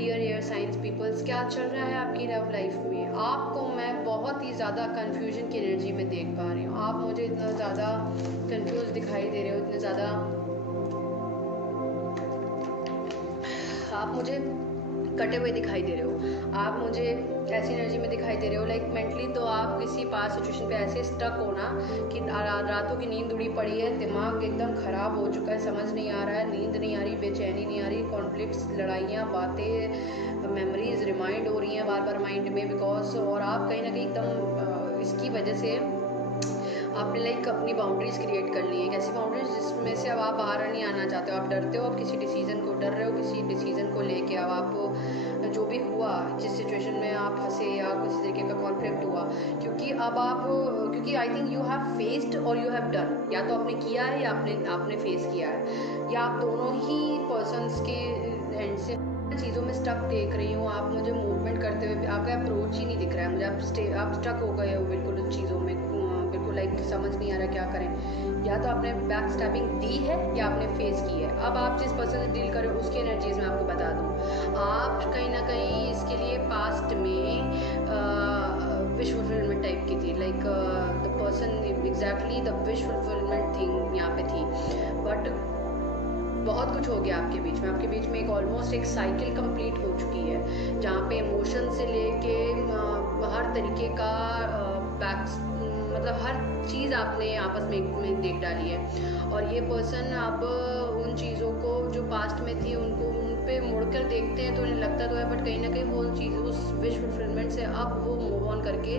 Dear air science peoples, क्या चल रहा है आपकी लव लाइफ में? आपको मैं बहुत ही ज़्यादा कन्फ्यूजन की एनर्जी में देख पा रही हूँ। आप मुझे इतना ज़्यादा कंफ्यूज दिखाई दे रहे हो, इतने ज़्यादा आप मुझे कटे हुए दिखाई दे रहे हो, आप मुझे ऐसी एनर्जी में दिखाई दे रहे हो लाइक मेंटली तो आप किसी पास सिचुएशन पे ऐसे स्टक हो ना कि रातों की नींद उड़ी पड़ी है, दिमाग एकदम ख़राब हो चुका है, समझ नहीं आ रहा है, नींद नहीं आ रही, बेचैनी नहीं आ रही, कॉन्फ्लिक्ट्स, लड़ाइयाँ, बातें, मेमोरीज रिमाइंड हो रही हैं बार बार माइंड में बिकॉज, और आप कहीं ना कहीं एकदम इसकी वजह से आपने लाइक अपनी बाउंड्रीज क्रिएट कर ली है। कैसी बाउंड्रीज? जिसमें से अब आप बाहर नहीं आना चाहते हो, आप डरते हो, आप किसी डिसीजन को डर रहे हो, किसी डिसीजन को लेके अब आप जो भी हुआ, जिस सिचुएशन में आप फंसे या किसी तरीके का कॉन्फ्लिक्ट हुआ, क्योंकि अब आप, क्योंकि I think you have faced और यू हैव डन, या तो आपने किया है या आपने फेस किया है, या आप दोनों ही पर्सनस के एंड से चीज़ों में स्टक देख रही हूँ। आप मुझे मूवमेंट करते हुए, आपका अप्रोच ही नहीं दिख रहा है मुझे, आप स्टक हो गए हो बिल्कुल उन चीज़ों में, बिल्कुल लाइक समझ नहीं आ रहा क्या करें। या तो आपने बैक स्टैपिंग दी है या आपने फेस की है। अब आप जिस पर्सन से डील कर रहे हो उसकी एनर्जीज में आपको बता दूँ, आप कहीं ना कहीं इसके लिए पास्ट में विश फुलफिलमेंट टाइप की थी, like the person exactly the wish fulfilment thing यहाँ पे थी, बट बहुत कुछ हो गया आपके बीच में एक ऑलमोस्ट एक साइकिल कंप्लीट हो चुकी है, जहाँ पे इमोशन से लेके हर तरीके का मतलब हर चीज़ आपने आपस में देख डाली है। और ये पर्सन अब उन चीज़ों को जो पास्ट में थी उन पे मुड़कर देखते हैं तो उन्हें लगता तो है, बट कहीं ना कहीं वो चीज़ उस विश फुलफिलमेंट से अब वो मूव ऑन करके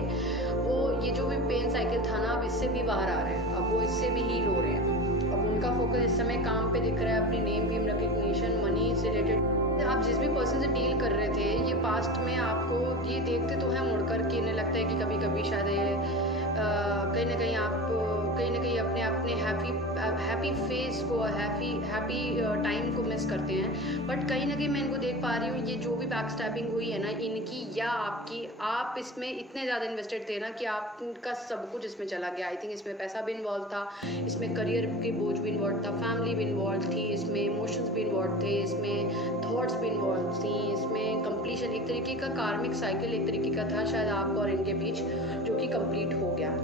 वो ये जो भी पेन साइकिल था ना, अब इससे भी बाहर आ रहे हैं, अब वो इससे भी हील हो रहे हैं। अब उनका फोकस इस समय काम पे दिख रहा है, अपनी नेम फेम रिकग्निशन, मनी से रिलेटेड। आप जिस भी पर्सन से डील कर रहे थे, ये पास्ट में आपको ये देखते तो है मुड़कर कि इन्हें लगता है कि कभी कभी शायद कहीं ना कहीं आप अपने हैप्पी फेस को, हैप्पी टाइम को मिस करते हैं। बट कहीं ना कहीं मैं इनको देख पा रही हूँ, ये जो भी बैक स्टैपिंग हुई है ना इनकी या आपकी, आप इसमें इतने ज़्यादा इन्वेस्टेड थे ना कि आपका सब कुछ इसमें चला गया। आई थिंक इसमें पैसा भी इन्वॉल्व था, इसमें करियर के बोझ भी इन्वॉल्व था, फैमिली भी इन्वॉल्व थी, इसमें इमोशंस भी इन्वॉल्व थे, इसमें थॉट्स भी इन्वॉल्व थी, इसमें कंप्लीशन, एक तरीके का कार्मिक साइकिल एक तरीके का था शायद आपका और इनके बीच, जो कि कंप्लीट हो गया।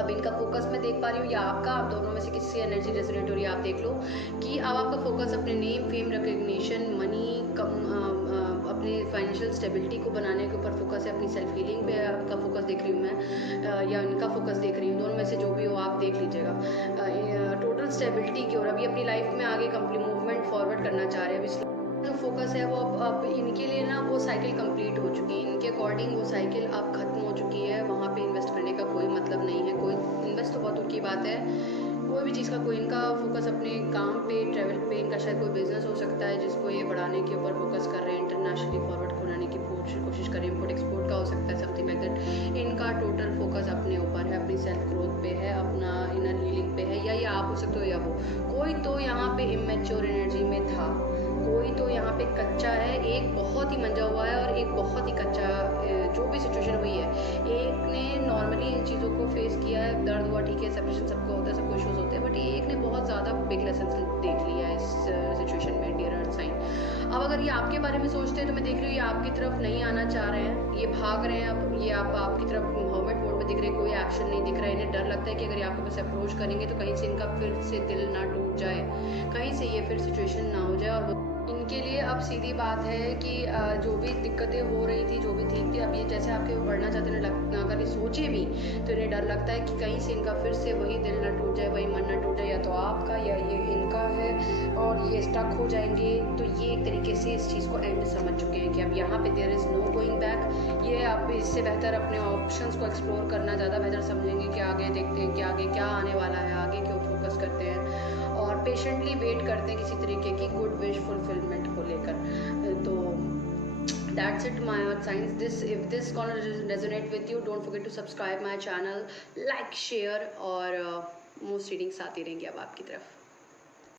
अब इनका फोकस मैं देख पा रही हूँ, या आपका, आप दोनों में से किससे एनर्जी रेजोनेट हो रही है आप देख लो, कि अब आपका फोकस अपने नेम फेम रिकग्निशन, मनी, अपनी फाइनेंशियल स्टेबिलिटी को बनाने के ऊपर फोकस है, अपनी सेल्फ हीलिंग पे आपका फोकस देख रही हूँ मैं, या इनका फोकस देख रही हूँ, दोनों में से जो भी हो आप देख लीजिएगा। टोटल स्टेबिलिटी की ओर अभी अपनी लाइफ में आगे कंप्लीट मूवमेंट फॉरवर्ड करना चाह रहे हैं। जो फोकस है वो अब इनके लिए ना वो साइकिल कंप्लीट हो चुकी है, इनके अकॉर्डिंग वो साइकिल अब खत्म हो चुकी है, वहाँ पे इन्वेस्ट करने का कोई मतलब नहीं है, कोई इन्वेस्ट तो बहुत दूर की बात है, कोई भी चीज़ का कोई, इनका फोकस अपने काम पे, ट्रैवल पे, इनका शायद कोई बिजनेस हो सकता है जिसको ये बढ़ाने के ऊपर फोकस कर रहे हैं, इंटरनेशनली फॉरवर्ड बनाने की कोशिश कर रहे हैं, इम्पोर्ट एक्सपोर्ट का हो सकता है, समथिंग लाइक दैट। इनका टोटल फोकस अपने ऊपर है, अपनी सेल्फ ग्रोथ पे है, अपना इनर हीलिंग पे है, या ये आप हो सकते हो या वो, कोई तो यहाँ पे इमेच्योर एनर्जी में था, कोई तो यहाँ पे कच्चा है, एक बहुत ही मंजा हुआ है और एक बहुत ही कच्चा, जो भी सिचुएशन हुई है, एक ने नॉर्मली इन चीज़ों को फेस किया है, दर्द हुआ, ठीक है, सेपरेशन सबको होता है, सबको इश्यूज होते हैं, बट एक ने बहुत ज़्यादा बिग लेसन देख लिया है इस सिचुएशन में, डियर अर्थ साइन। अब अगर ये आपके बारे में सोचते हैं तो मैं देख रही हूँ ये आपकी तरफ नहीं आना चाह रहे हैं, ये भाग रहे हैं, अब ये आपकी तरफ हर्मिट मोड में दिख रहे हैं, कोई एक्शन नहीं दिख रहा है, इन्हें डर लगता है कि अगर ये आपके पास अप्रोच करेंगे तो कहीं से इनका फिर से दिल ना टूट जाए, कहीं से ये फिर सिचुएशन ना हो जाए। और इनके लिए अब सीधी बात है कि जो भी दिक्कतें हो रही थी, जो भी ठीक थी, अब ये जैसे आपके बढ़ना चाहते हैं, अगर ये सोचे भी तो इन्हें डर लगता है कि कहीं से इनका फिर से वही दिल ना टूट जाए, वही मन ना टूट जाए, या तो आपका या ये इनका है, और ये स्टक हो जाएंगे। तो ये एक तरीके से इस चीज़ को एंड समझ चुके हैं कि अब यहाँ पे there is no going back. ये आप इससे बेहतर अपने ऑप्शंस को एक्सप्लोर करना ज़्यादा बेहतर समझेंगे कि आगे देखते हैं कि आगे क्या आने वाला है, आगे क्यों फोकस करते हैं और पेशेंटली वेट करते हैं किसी तरीके की गुड विश फुलफिलमेंट को लेकर। तो that's it my earth signs. If this gonna resonate with you, don't forget to subscribe my channel, like, share, और मोस्ट रीडिंग्स आती रहेंगी अब आपकी तरफ।